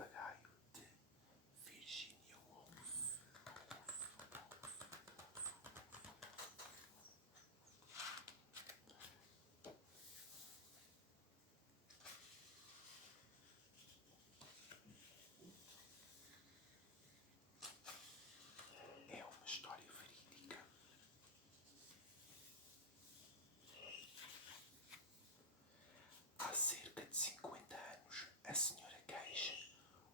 Papagaio de Virginia Woolf. É uma história verídica. Há cerca de 50 anos, a senhora Cage,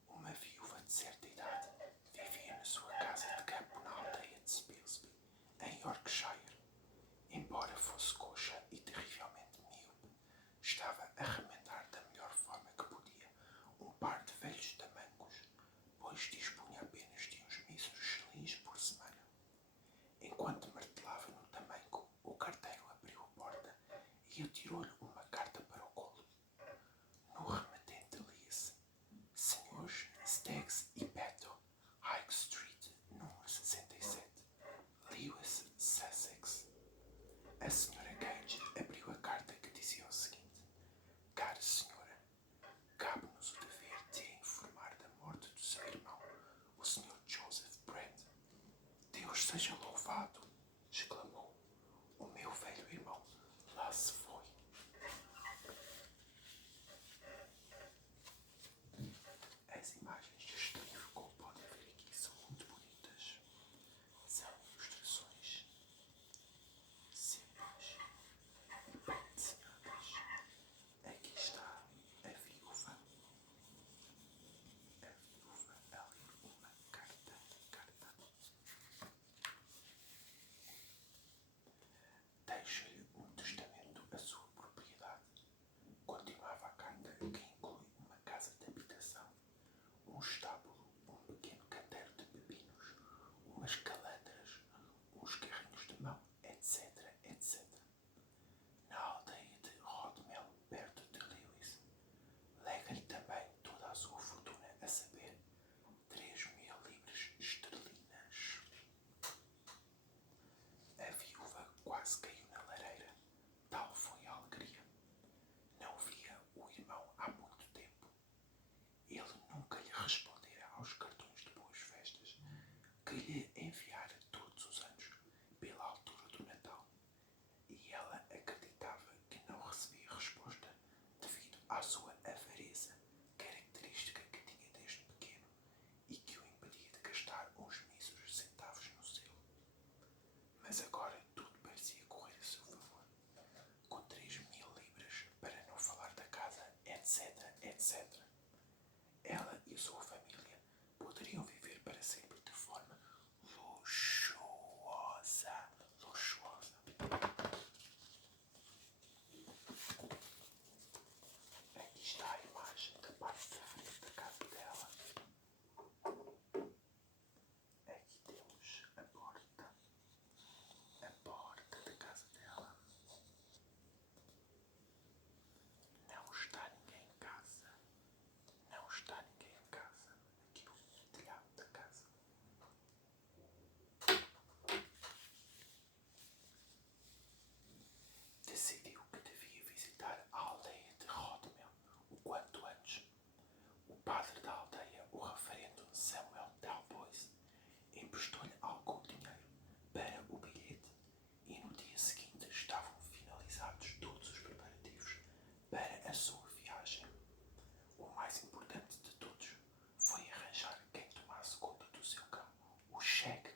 uma viúva de certa idade, vivia na sua casa de campo na aldeia de Spilsby, em Yorkshire. Embora fosse coxa e terrivelmente míope, estava a remendar da melhor forma que podia um par de velhos tamancos, pois dispunha apenas de uns míseros shillings por semana. Enquanto martelava no tamanco, o carteiro abriu a porta e atirou-lhe uma carta para o colo. No remetente lia-se: Srs. Staggs e Peto, High Street, número 67, Lewes, Sussex. A senhora Cage abriu a carta que dizia o seguinte: Cara senhora, cabe-nos o dever de informar da morte do seu irmão, o Sr. Joseph Brand. Deus seja louvado, exclamou. O meu velho irmão lá se foi. As imagens deste livro, como podem ver aqui, são muito bonitas. São ilustrações simples e bem desenhadas. Aqui está a viúva a ler uma carta. Deixa-lhe um testamento a sua propriedade. Continuava a carta, que inclui uma casa de habitação, um estábulo, um pequeno canteiro de pepinos, umas calandras, uns carrinhos de mão, etc, etc. Na aldeia de Rodmell, perto de Lewes, lega-lhe também toda a sua fortuna, a saber, 3.000 libras esterlinas. A viúva quase caiu na lareira, tal foi a alegria. Não via o irmão há muito tempo. Ele nunca lhe respondera aos cartões de boas festas que lhe enviara todos os anos pela altura do Natal, e ela acreditava que não recebia resposta devido à sua avareza, característica que tinha desde pequeno e que o impedia de gastar uns míseros centavos no selo. Mas agora tudo parecia correr a seu favor. Com 3.000 libras, para não falar da casa, etc, etc. Ela e a sua família poderiam viver para sempre de forma luxuosa. Aqui está a imagem da parte da frente da casa dela. Aqui temos a porta da casa dela. Não está ninguém em casa. Aqui o telhado da casa. Decidiu que devia visitar a aldeia de Rodmell o quanto antes. O padre da aldeia, o referendo Samuel Talboys, emprestou-lhe algum dinheiro para o bilhete e no dia seguinte estavam finalizados todos os preparativos para a sua viagem. O mais importante de todos foi arranjar quem tomasse conta do seu cão, o Shag,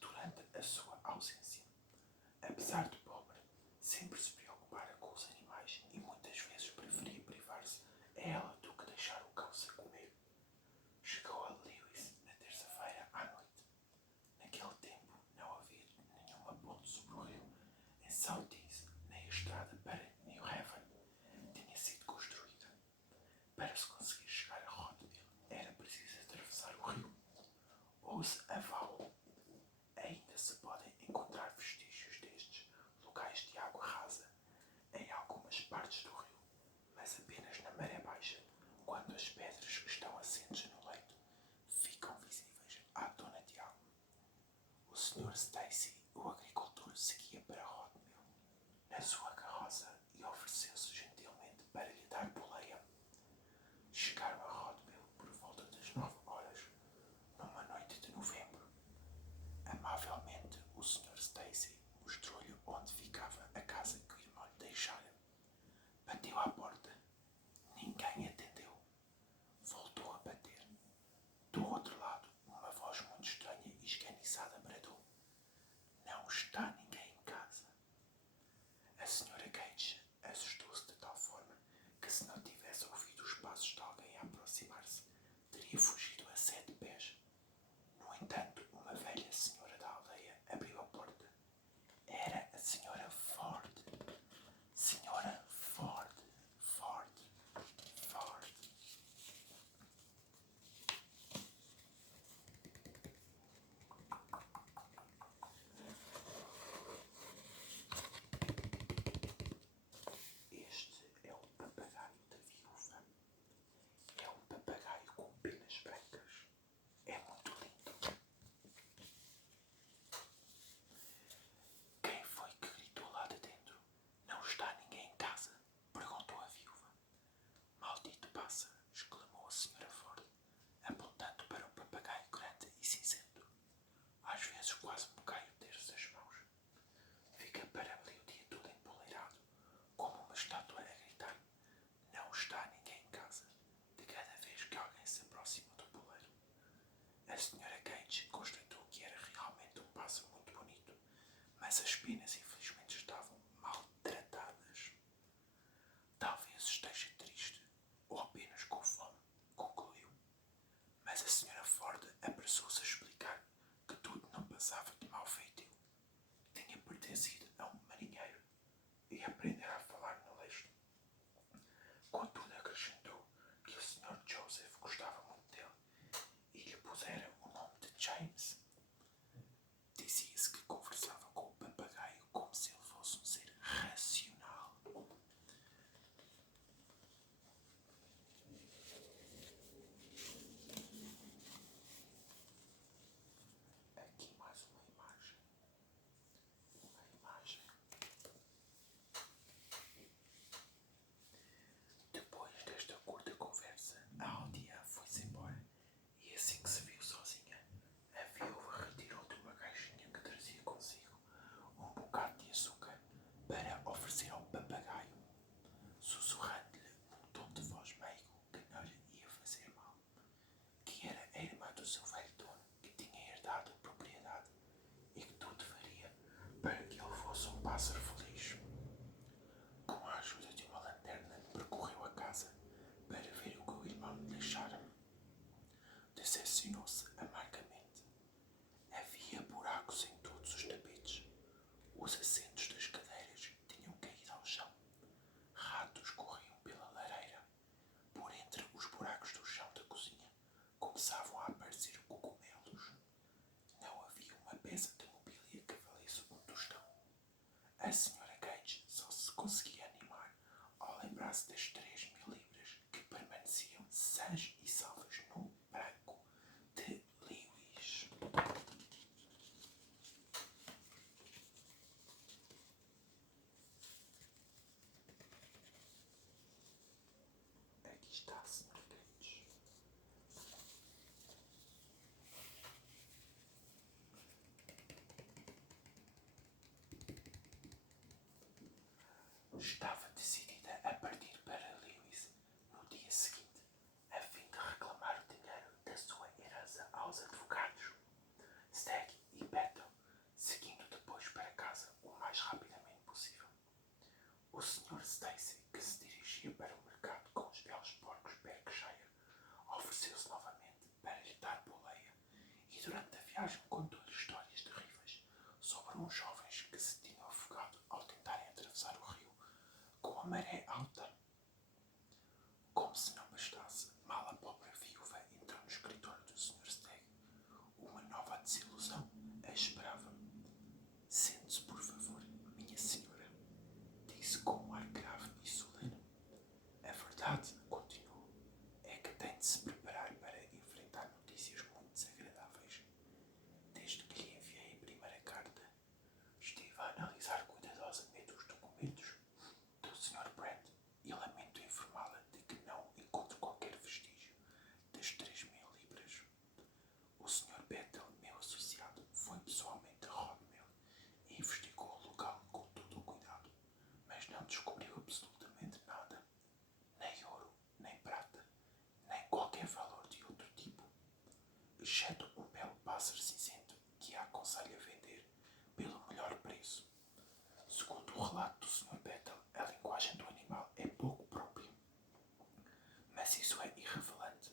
durante a sua ausência. Apesar de pobre, sempre se preocupara com os animais e muitas vezes preferia privar-se a ela do que deixar o cão sem comer. Chegou a Lewes na terça-feira à noite. Naquele tempo não havia nenhuma ponte sobre o rio. Em Southeast, nem a estrada para New Haven tinha sido construída. Para se conseguir chegar a Rodmell, era preciso atravessar o rio. Ouse a val. Ainda se podem encontrar vestígios destes locais de água rasa em algumas partes do rio, mas apenas na maré baixa, quando as pedras que estão assentes no leito ficam visíveis à tona de água. O Sr. Stacy, o agricultor, seguia para Rodmell na sua carroça e ofereceu-se gentilmente para lhe dar boleia. Chegaram a Rodmell por volta Mas as penas infelizmente estavam maltratadas. Talvez esteja triste ou apenas com fome, concluiu. Mas a senhora Ford apressou-se a explicar que tudo não passava de mau feitio. Tinha pertencido a um marinheiro e aprendera a falar no leste. Contudo, acrescentou que o Sr. Joseph gostava muito dele e lhe pusera o nome de James. Dizia-se que conversava com o papagaio como se ele fosse um ser racional. Aqui mais uma imagem. Depois desta curta conversa, a aldeia foi-se embora e assim que se viu sozinha, a viúva retirou de uma caixinha que trazia consigo um bocado de açúcar para oferecer ao papagaio, sussurrando-lhe num tom de voz meigo que não lhe ia fazer mal, que era a irmã do seu velho dono, que tinha herdado a propriedade e que tudo faria para que ele fosse um pássaro feliz. Com a ajuda de uma lanterna, percorreu a casa para ver o que o irmão lhe deixara. Decepcionou-se amargamente. Havia buracos em todos os tapetes. Os assentos das cadeiras tinham caído ao chão. Ratos corriam pela lareira. Por entre os buracos do chão da cozinha começavam a aparecer cogumelos. Não havia uma peça de mobília que valesse um tostão. A senhora Gage só se conseguia animar ao lembrar-se das 3.000 libras que permaneciam sãs e salvas no branco de Lewis. Aqui está a senhora Gage. Estava decidida a partir para Lewis no dia seguinte, a fim de reclamar o dinheiro da sua herança aos advogados. Stagg e Battle, seguindo depois para casa o mais rapidamente possível. O Sr. Stacy, que se dirigia para o mercado com os belos porcos Berkshire, ofereceu-se novamente para lhe dar boleia e durante a viagem contou-lhe histórias terríveis sobre uns jovens que se tinham afogado ao tentarem atravessar o rio com a maré alta. Como se não bastasse, mal a pobre viúva entrou no escritório do Sr. Stagg, uma nova desilusão a esperava. Sente-se, por favor, minha senhora, disse com um ar grave e solene. A verdade, continuou, é que tem de se preparar para enfrentar notícias muito desagradáveis. Desde que lhe enviei a primeira carta, estive a analisar cuidadosamente os documentos do Sr. Brand e lamento informá-la de que não encontro qualquer vestígio das 3.000 libras. O Sr. Battle, meu associado, foi pessoalmente a Rodmill e investigou o local com todo o cuidado, mas não descobriu absolutamente nada, nem ouro, nem prata, nem qualquer valor de outro tipo, exceto um belo pássaro cinzento que a aconselho a vender pelo melhor preço. Segundo o relato do Sr. Battle, a linguagem do animal é pouco própria, mas isso é irrelevante.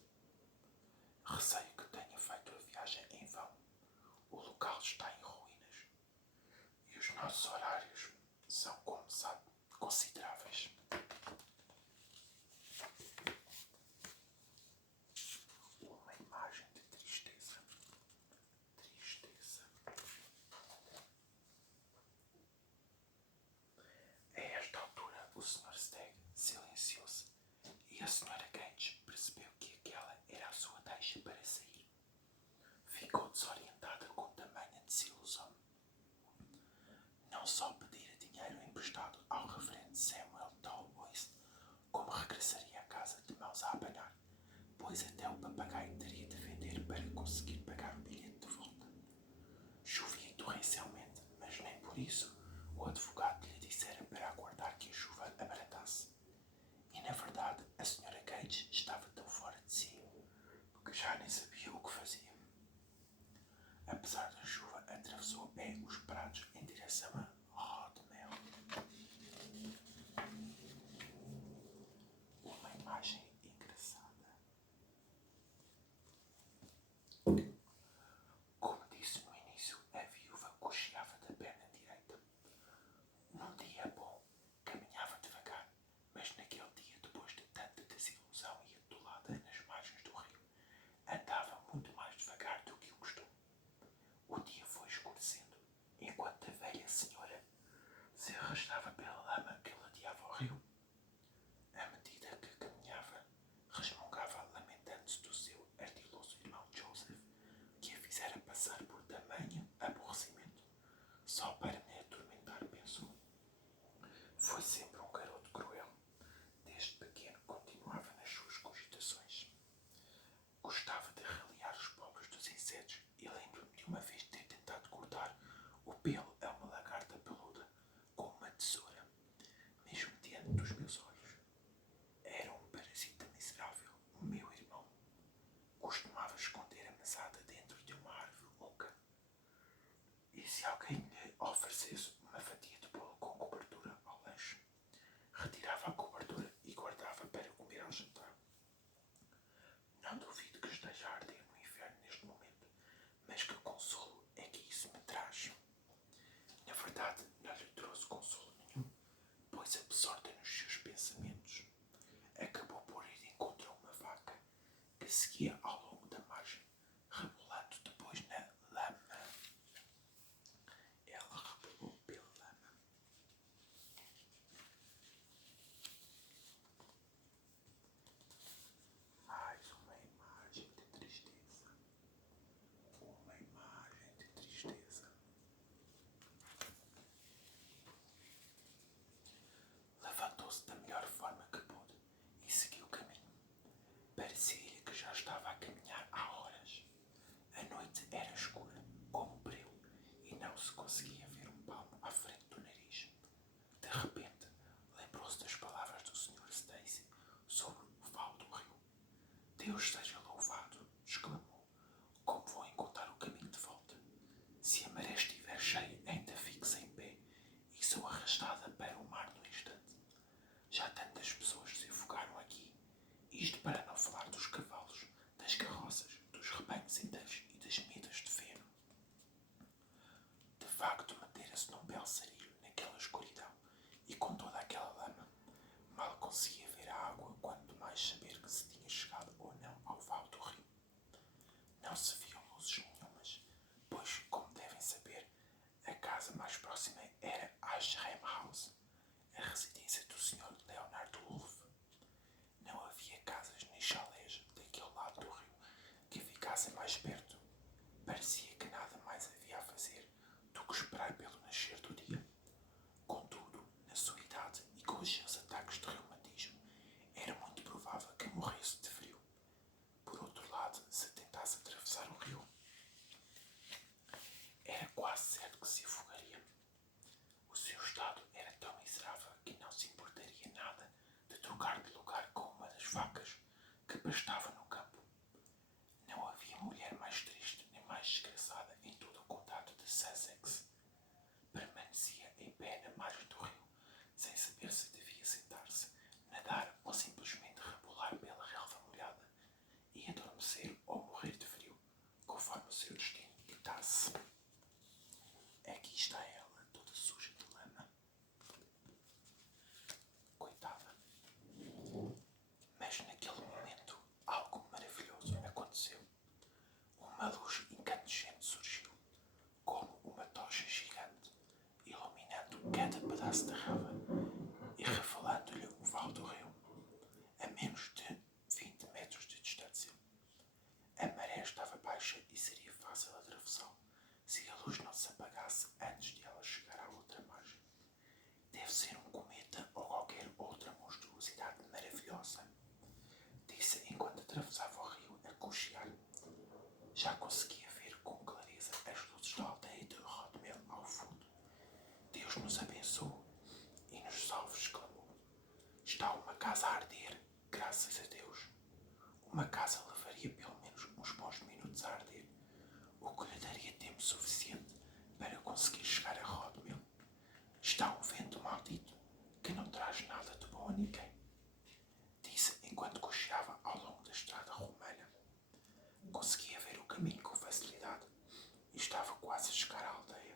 Receio que tenha feito a viagem em vão. O local está em ruínas e os nossos horários são, como sabe, consideráveis. Uma imagem de tristeza. A esta altura, o Sr. Stagg silenciou-se e a Sra. Gage percebeu que aquela era a sua deixa para sair. Ficou desorientada com tamanha desilusão. Não só pedira dinheiro emprestado ao reverendo Samuel Talboys, como regressaria a casa de mãos a abanar, pois até o papagaio teria de vender para conseguir pagar o bilhete de volta. Chovia torrencialmente, mas nem por isso o advogado lhe dissera para aguardar que a chuva abratasse. E na verdade a Sra. Gage estava tão fora de si que já nem sabia o que fazia. Apesar da chuva atravessar atravessou a pé os prados em direção a Rodmel. Uma imagem engraçada. Como disse no início, a viúva cocheava da perna direita. Num dia bom, caminhava devagar, mas naquele dia, depois de tanta desilusão e atolada nas margens do rio, andava muito mais devagar do que o costume. O dia foi escurecendo, enquanto a velha senhora se arrastava pela lama que ladeava o rio. À medida que caminhava, resmungava lamentando-se do seu ardiloso irmão Joseph, que a fizera passar por tamanho aborrecimento, só para me atormentar, pensou. Foi sempre um garoto cruel. Desde pequeno continuava nas suas cogitações. Gostava de raliar os pobres dos insetos e lembro-me de uma vez ter tentado cortar o pelo a uma lagarta peluda com uma tesoura, mesmo diante dos meus olhos. Era um parasita miserável, o meu irmão. Costumava esconder a mesada dentro de uma árvore oca. E se alguém lhe oferecesse uma fatia de bolo com cobertura ao lanche, retirava a cobertura e guardava para comer ao jantar. Não duvido que esteja a arder no inferno neste momento, mas que consolo é que isso me traz? Na verdade, não lhe trouxe consolo nenhum, pois absorta nos seus pensamentos, acabou por ir de encontro a uma vaca que seguia ao longo da margem, rebolando depois na lama. Ela rebolou pela lama. Mais uma imagem de tristeza. Uma imagem de tristeza. Levantou-se da melhor forma que pôde e seguiu o caminho. Parecia-lhe que já estava a caminhar há horas. A noite era escura, como breu, e não se conseguia ver um palmo à frente do nariz. De repente, lembrou-se das palavras do Sr. Stacy sobre o val do rio. Deus seja louvado, exclamou. Como vou encontrar o caminho de volta? Se a maré estiver cheia, ainda fixe em pé e sou arrastada para o mar no instante. Já tantas pessoas se afogaram aqui, isto para não falar dos cavalos, das carroças, dos rebanhos inteiros e das medas de feno. De facto, metera-se num belo sarilho naquela escuridão e com toda aquela lama. Mal conseguia ver a água, quanto mais saber que se tinha chegado ou não ao val do rio. Não se viam luzes nenhumas, pois, como devem saber, a casa mais próxima era Ashram House, a residência do Sr. Leonard Wolfe. Não havia casas nem chalés daquele lado do rio que ficassem mais perto. Parecia que nada mais havia a fazer do que esperar pelo nascer do dia. Contudo, na sua idade e com os seus ataques de reumatismo, era muito provável que morresse de frio. Por outro lado, se tentasse atravessar o rio, era quase certo que se afogaria. O seu estado era tão miserável que não se importaria nada de trocar de lugar com uma das vacas que pastava no campo. Não havia mulher mais triste nem mais desgraçada em todo o condado de Sussex. Permanecia em pé na margem do rio, sem saber se devia sentar-se, nadar ou simplesmente rebolar pela relva molhada e adormecer ou morrer de frio, conforme o seu destino ditasse. Aqui está ela, toda suja de lama. Coitada. Mas naquele momento, algo maravilhoso aconteceu. Uma luz incandescente surgiu, como uma tocha gigante, iluminando cada pedaço da relva e revelando-lhe o val do rio, a menos de 20 metros de distância. A maré estava baixa e seria fácil atravessá-lo se a luz não se apagasse antes de ela chegar à outra margem. Deve ser um cometa ou qualquer outra monstruosidade maravilhosa, disse enquanto atravessava o rio a cochear. Já conseguia ver com clareza as luzes da aldeia de Rodmel ao fundo. Deus nos abençoe e nos salve, exclamou. Está uma casa a arder, graças a Deus. Uma casa levaria pelo menos uns bons minutos a arder, o que lhe daria tempo suficiente conseguia ver o caminho com facilidade e estava quase a chegar à aldeia,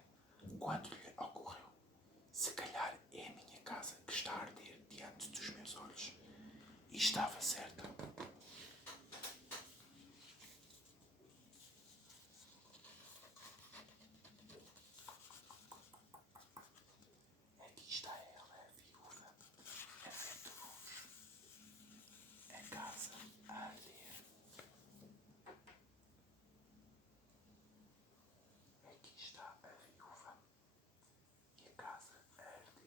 quando lhe ocorreu: se calhar é a minha casa que está a arder diante dos meus olhos. E estava certa. Aqui está ela, a viúva, a ver de longe, a casa a arder. Aqui está a viúva e a casa a arder.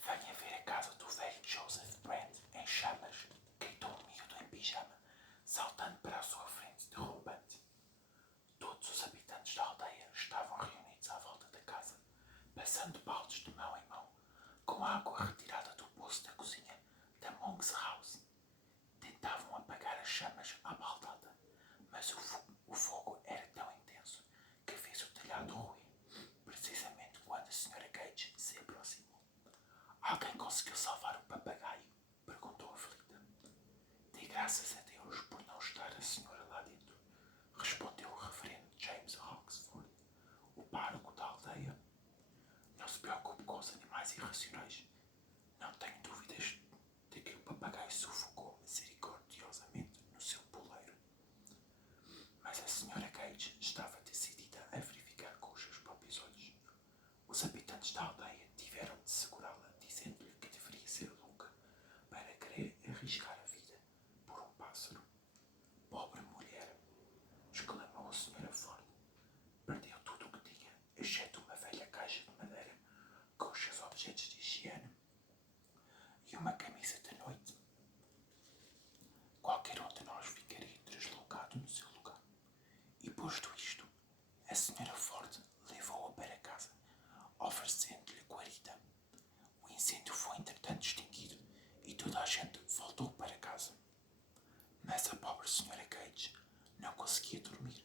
Venha ver a casa do velho Joseph Brand em chamas, gritou um miúdo em pijama, saltando para a sua frente derrubante. Todos os habitantes da aldeia estavam reunidos à volta da casa, passando baldes de mão em mão, com a água retirada do poço da cozinha da Monk's House. Tentavam apagar as chamas à baldada, mas o fogo era tão intenso que fez o telhado ruir, precisamente quando a Sra. Cage se aproximou. Alguém conseguiu salvar o papagaio? Perguntou aflita. Dê graças a Deus por não estar a senhora lá dentro, respondeu o reverendo James Roxford, o pároco da aldeia. Não se preocupe com os animais irracionais. Não tenho dúvidas de que o papagaio sufocou misericordiosamente no seu poleiro. Mas a Sra. Cage estava decidida a verificar com os seus próprios olhos. Os habitantes da aldeia tiveram de segurá-la, dizendo-lhe que deveria ser louca para querer arriscar a vida por um pássaro. Pobre mulher, exclamou a Sra. Ford. Perdeu tudo o que tinha, exceto uma velha caixa de madeira com os seus objetos de higiene e uma camisa de noite. Qualquer um de nós ficaria deslocado no seu lugar. E posto isto, a Sra. Ford levou-a para casa, oferecendo-lhe guarida. O incêndio foi entretanto extinguido e toda a gente voltou para casa. Mas a pobre Sra. Cage não conseguia dormir.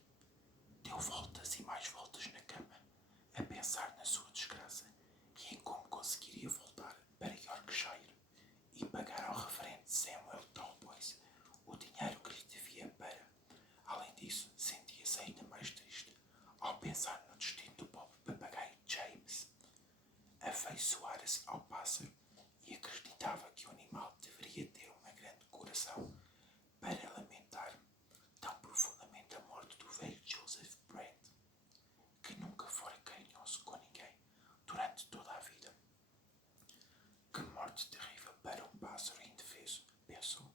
Deu voltas e mais voltas na cama, a pensar na sua desgraça e em como conseguiria voltar para Yorkshire e pagar ao reverendo Samuel Talboys o dinheiro que lhe devia para. Além disso, sentia-se ainda mais triste ao pensar no destino do pobre papagaio James. Afeiçoara-se ao pássaro e acreditava que o animal deveria ter um grande coração para lamentar tão profundamente a morte do velho Joseph Brand, que nunca fora carinhoso com ninguém durante toda a vida. Que morte terrível para um pássaro indefeso, pensou.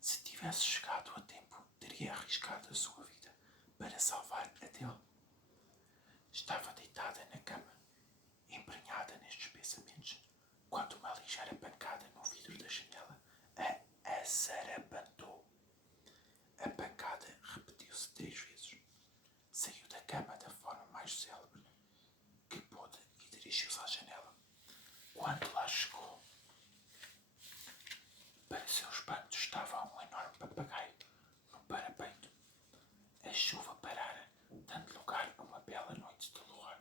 Se tivesse chegado a tempo, teria arriscado a sua vida para salvar a dele. Estava deitada na cama, emprenhada nestes pensamentos, quando uma ligeira pancada no vidro da janela a sarapantou. A pancada repetiu-se 3 vezes. Saiu da cama da forma mais célebre que pôde e dirigiu-se à janela. Quando lá chegou, para seu espanto estava um enorme papagaio no parapeito. A chuva parara, dando lugar a uma bela noite de luar.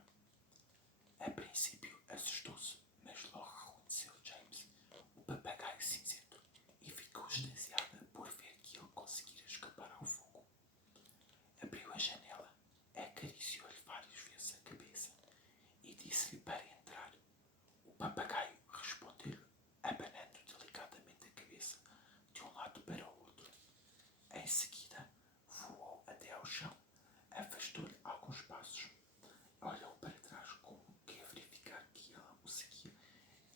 A princípio assustou-se, mas logo reconheceu James, o papagaio cinzento, e ficou extasiada por ver que ele conseguira escapar ao fogo. Abriu a janela, acariciou-lhe várias vezes a cabeça e disse-lhe para entrar. O papagaio respondeu-lhe, abanando delicadamente a cabeça de um lado para o outro. Em seguida, voou até ao chão, afastou-lhe alguns passos, olhou para trás como que a verificar que ela o seguia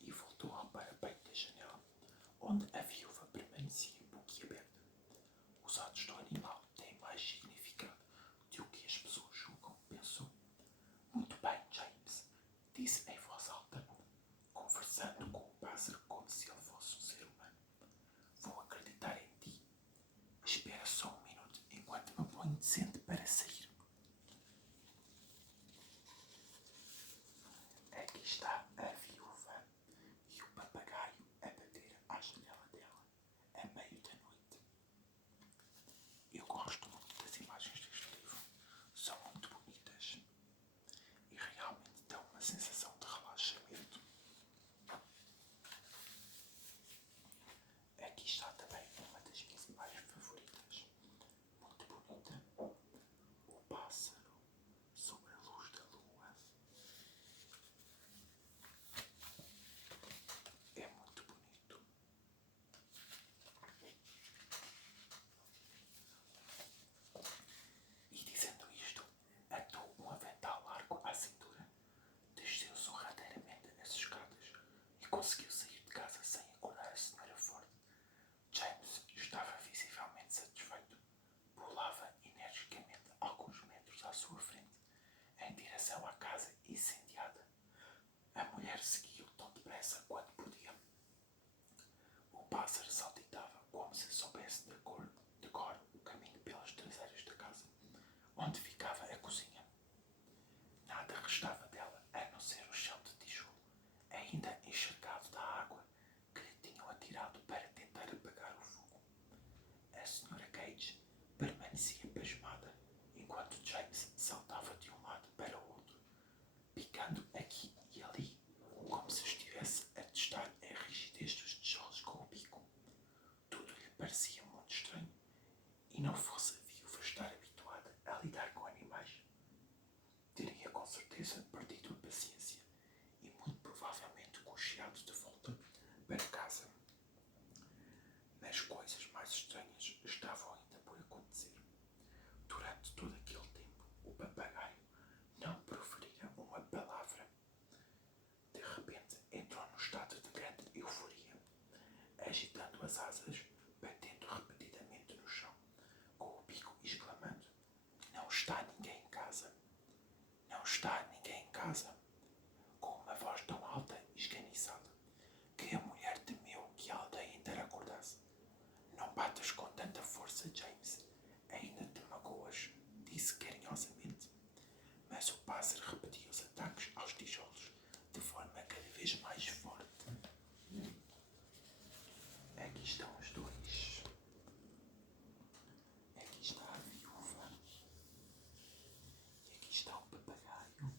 e voltou ao parapeito da janela, onde a viúva permanecia boquiaberta. Os atos do animal têm mais significado do que as pessoas julgam, pensou. Muito bem, James, disse em voz alta, conversando com o pássaro como se ele fosse um ser humano. Vou acreditar em ti. Espera só um minuto enquanto me ponho decente para sair. Aqui está a viúva e o papagaio a bater à janela dela, a meio da noite. Eu gosto muito das imagens deste livro. São muito bonitas. E realmente onde ficava a cozinha. Nada restava dela a não ser o chão de tijolo, ainda encharcado da água que lhe tinham atirado para tentar apagar o fogo. A Sra. Cage permanecia pasmada enquanto James saltava de um lado para o outro, picando aqui e ali, como se estivesse a testar a rigidez dos tijolos com o bico. Tudo lhe parecia muito estranho, e não fosse a viúva estar habituada a lidar com animais, teria com certeza perdido a paciência e muito provavelmente cocheado de volta para casa. Mas coisas mais estranhas estavam ainda por acontecer. Durante todo aquele tempo, o papagaio não proferira uma palavra. De repente, entrou num estado de grande euforia, agitando as asas, batendo repetidamente no chão, com o bico exclamando: "Não está ninguém em casa! Não está ninguém em casa!" Com uma voz tão alta e esganiçada que a mulher temeu que a aldeia inteira acordasse. "Não batas com tanta força, James. Ainda te magoas", disse carinhosamente. Mas o pássaro repetia os ataques aos tijolos de forma cada vez mais forte. Aqui estão os dois. Aqui está a viúva. E aqui está o papagaio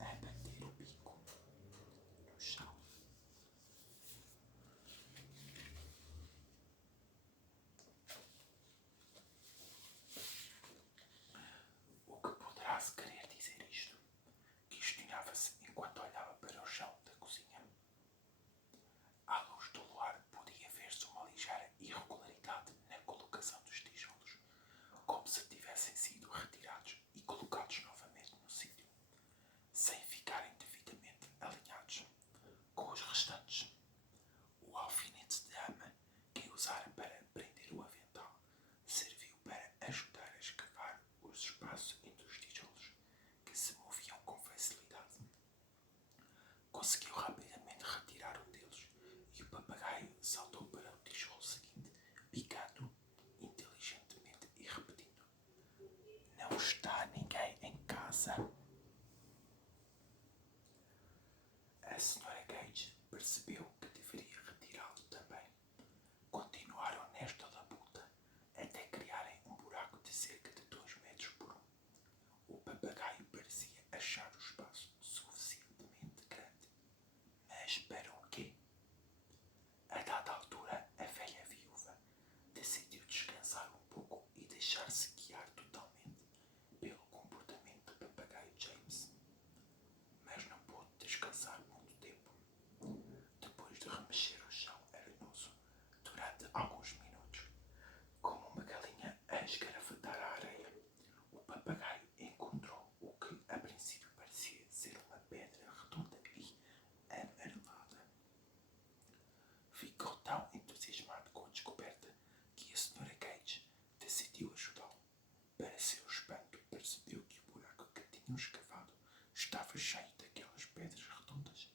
a bater o bico no chão. O que poderá se querer dizer isto? Questionava-se enquanto olhava para o chão da cozinha. À luz do luar podia ver-se uma ligeira irregularidade na colocação dos tijolos, como se tivessem sido retirados e colocados novamente no sítio, sem ficarem devidamente alinhados com os restantes. O alfinete de ama que usara para prender o avental serviu para ajudar a escavar os espaços entre os tijolos, que se moviam com facilidade. Conseguiu rapidamente retirar um deles e o papagaio saltou para o tijolo seguinte, picando inteligentemente e repetindo: "Não está ninguém em casa." A Sra. Cage percebeu que deveria retirá-lo também. Continuaram nesta labuta até criarem um buraco de cerca de 2 metros por 1. O papagaio parecia achar o espaço suficientemente grande. Mas para o quê? A dada altura, a velha viúva decidiu descansar um pouco e deixar-se guiar totalmente pelo comportamento do papagaio James. Mas não pôde descansar muito tempo. Depois de remexer o chão arenoso durante alguns minutos, como uma galinha a esgarafetar a areia, o papagaio encontrou o que a princípio parecia ser uma pedra redonda e amarelada. Ficou tão entusiasmado com a descoberta que a Sra. Cage decidiu ajudá-lo. Para seu espanto, percebeu que o buraco que tinham escavado estava cheio daquelas pedras redondas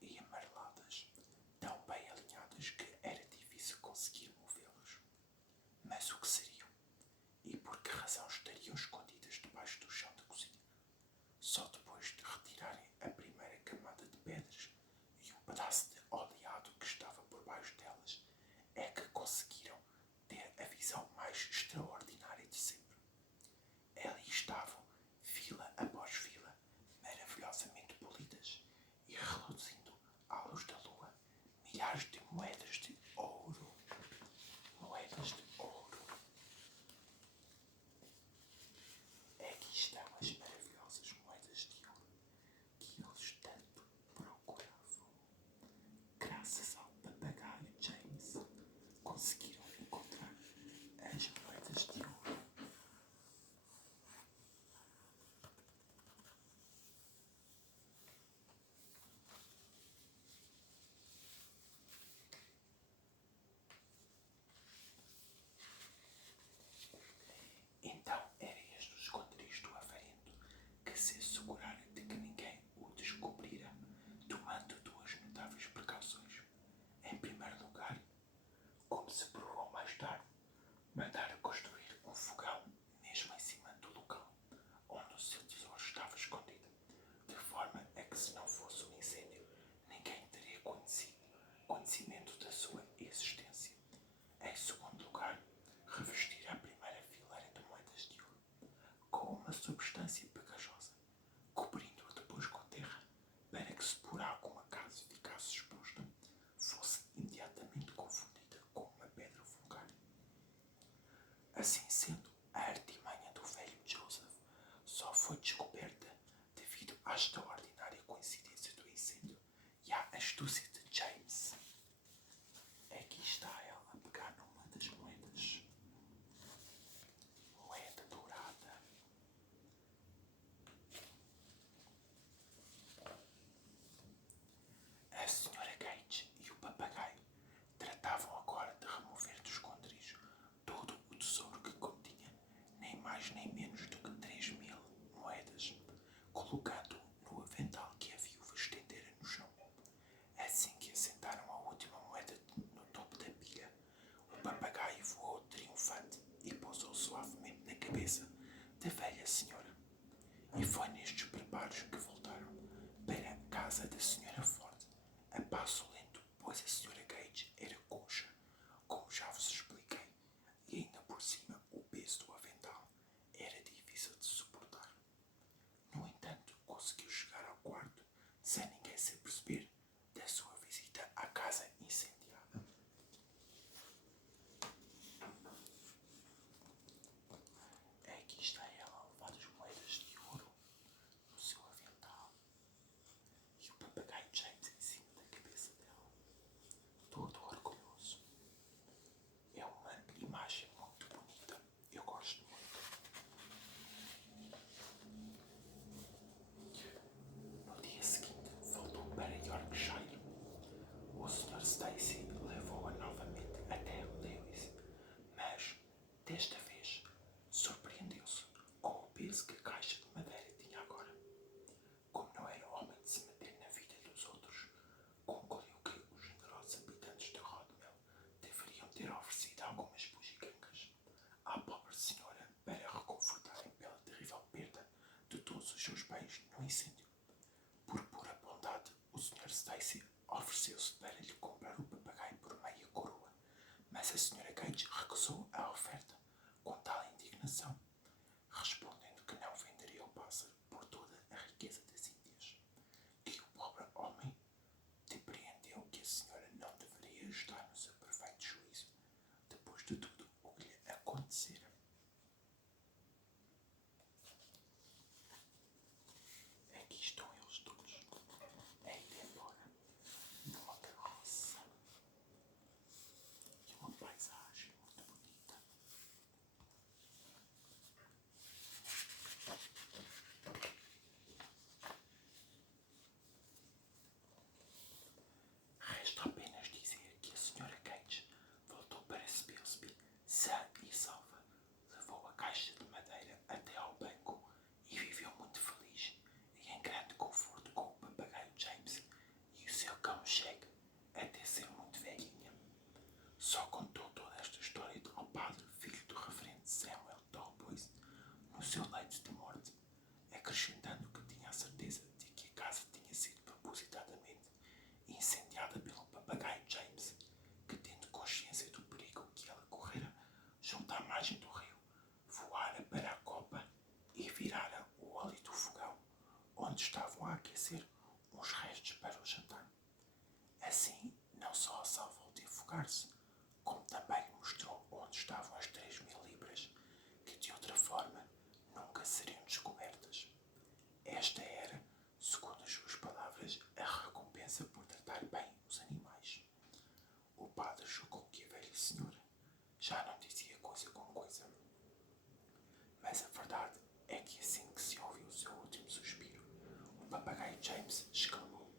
e amareladas, tão bem alinhadas que era difícil conseguir movê-las. Mas o que seriam? E por que razão estariam escondidas debaixo do chão da cozinha? Só depois de retirarem a primeira camada de pedras e um pedaço de oleado que estava por baixo delas, é que conseguiram ter a visão mais extraordinária de sempre. Ali estavam, fila após fila, maravilhosamente polidas e reluzindo à luz da lua, milhares de moedas de ouro. Moedas de ouro. Aqui estão as maravilhosas moedas de ouro que eles tanto procuravam. Graças ao papagaio James, conseguiram encontrar as moedas de basta a ordinária coincidência do incêndio e a astúcia de James. Aqui está ela a pegar numa das moedas. Moeda dourada. A senhora Gage e o papagaio tratavam agora de remover do esconderijo todo o tesouro que continha, nem mais nem menos do que 3.000 moedas, colocando-o no avental que a viúva estendera no chão. Assim que assentaram a última moeda no topo da pilha, o papagaio voou triunfante e pousou suavemente na cabeça da velha senhora. E foi nestes preparos que voltaram para a casa da senhora Ford, a passo lento, pois a senhora Gage era coxa, como já vos expliquei, e ainda por cima o peso do avental era difícil de suportar. No entanto, conseguiu chegar ao quarto sem ninguém se aperceber da sua visita à casa incendiada. Aqui está ela a levar as moedas de ouro no seu avental e o papagaio James em cima da cabeça dela, todo orgulhoso. É uma imagem muito bonita, eu gosto muito. No dia seguinte, voltou para Yorkshire. O Sr. Stacy levou-a novamente até Lewis, mas, desta vez, surpreendeu-se com o peso que a caixa de madeira tinha agora. Como não era homem de se meter na vida dos outros, concluiu que os generosos habitantes de Rodmell deveriam ter oferecido algumas bugigangas à pobre senhora para a reconfortarem pela terrível perda de todos os seus bens no incêndio. Por pura bondade, o Sr. Stacy ofereceu-se para lhe comprar o papagaio por meia coroa, mas a Sra. Gage recusou a oferta com tal indignação, respondendo que não venderia o pássaro por toda a riqueza das Índias, que o pobre homem depreendeu que a senhora não deveria estar no seu perfeito juízo, depois de tudo o que lhe acontecera. Aqui estão eles todos, a ir embora, numa carroça e uma paisagem muito bonita. Resta apenas dizer que a senhora Gage voltou para Spilsby sã e salva, levou a caixa de madeira até ao banco e viveu muito feliz e em grande conforto com o papagaio James e o seu cão Shag, até ser muito velhinha. Só contou toda esta história ao padre, filho do reverendo Samuel Talboys, no seu leito de morte, acrescentando que tinha a certeza de que a casa tinha sido propositadamente incendiada pelo papagaio James, que, tendo consciência do perigo que ela correra junto à margem do rio, voara para a copa e virara o óleo do fogão, onde estavam a aquecer uns restos para o jantar. Assim, não só a salvou de afogar-se, como também mostrou onde estavam as 3.000 libras, que de outra forma nunca seriam descobertas. Esta era, segundo as suas palavras, a recompensa por tratar bem os animais. O padre julgou que a velha senhora já não dizia coisa com coisa. Mas a verdade é que assim que se ouviu o seu último suspiro, o papagaio James exclamou: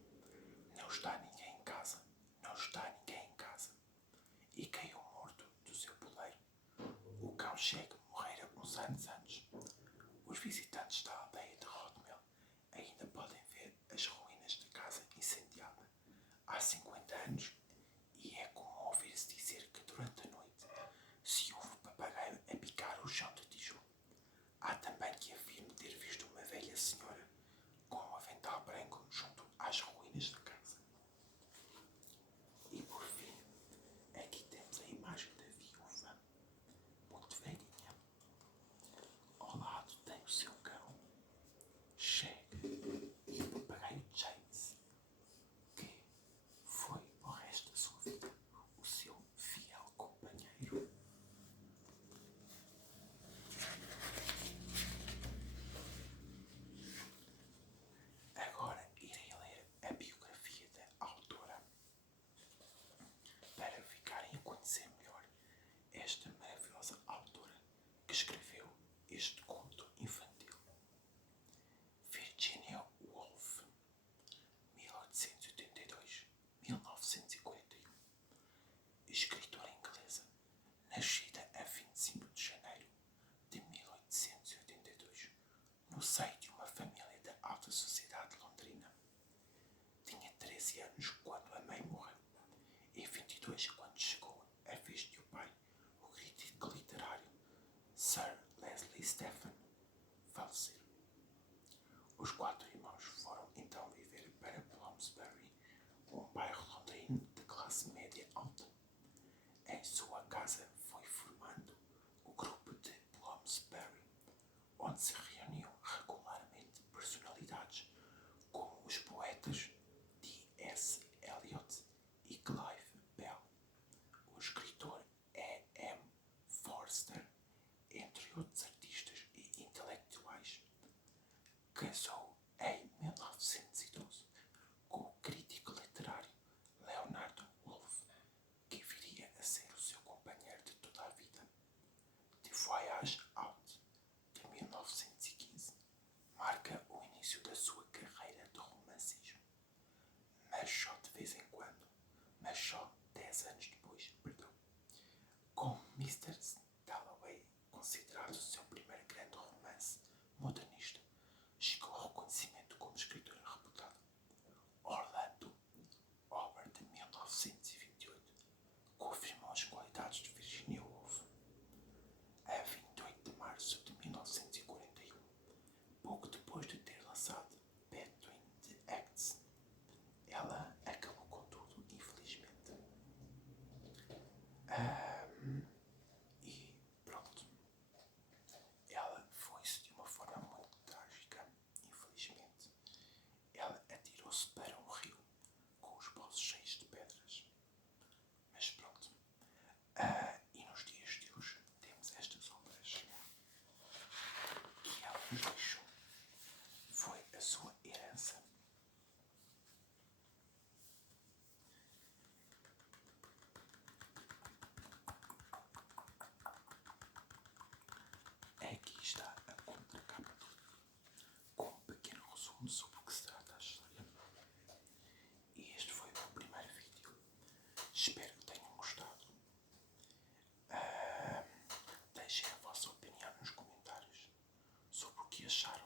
"Não está ninguém em casa, não está ninguém em casa", e caiu morto do seu poleiro. O cão Shag morrera uns anos antes. Os visitantes da aldeia de Rodmell ainda podem ver as ruínas da casa incendiada há 50 anos, e é comum ouvir-se dizer que durante a noite se ouve o papagaio a picar o chão de tijolo. Há também que afirme ter visto uma velha senhora com um avental anos quando a mãe morreu e 22 quando chegou a vez de o pai, o crítico literário Sir Leslie Stephen, falecer. Os 4 irmãos foram então viver para Bloomsbury, um bairro londrino de classe média alta. Em sua casa foi formando o grupo de Bloomsbury, onde se reuniam regularmente personalidades como os poetas T.S. Eliot e Clive Bell, o escritor E.M. Forster, entre outros artistas e intelectuais. Casou em 1912 com o crítico literário Leonard Woolf, que viria a ser o seu companheiro de toda a vida. The Voyage Out, de 1915, marca o início da sua carreira de romancismo, mas só de vez em quando, mas só 10 anos depois, com Mr. Dalloway, considerado o seu primeiro grande romance modernista, chegou ao reconhecimento como escritora reputada. Orlando, obra de 1928, confirmou as qualidades de Virginia Woolf. A 28 de março de 1941, pouco depois de ter lançado Between the Acts, ela acabou com tudo, infelizmente. E pronto. Ela foi-se de uma forma muito trágica, infelizmente. Ela atirou-se para um rio com os bolsos cheios de pedras. Mas pronto. E nos dias de hoje temos estas obras que ela nos deixou. Foi a sua herança. Aqui está a contracapa do livro, com um pequeno resumo sobre o que se trata a história. E este foi o meu primeiro vídeo. Espero que tenham gostado. Deixem a vossa opinião nos comentários sobre o que acharam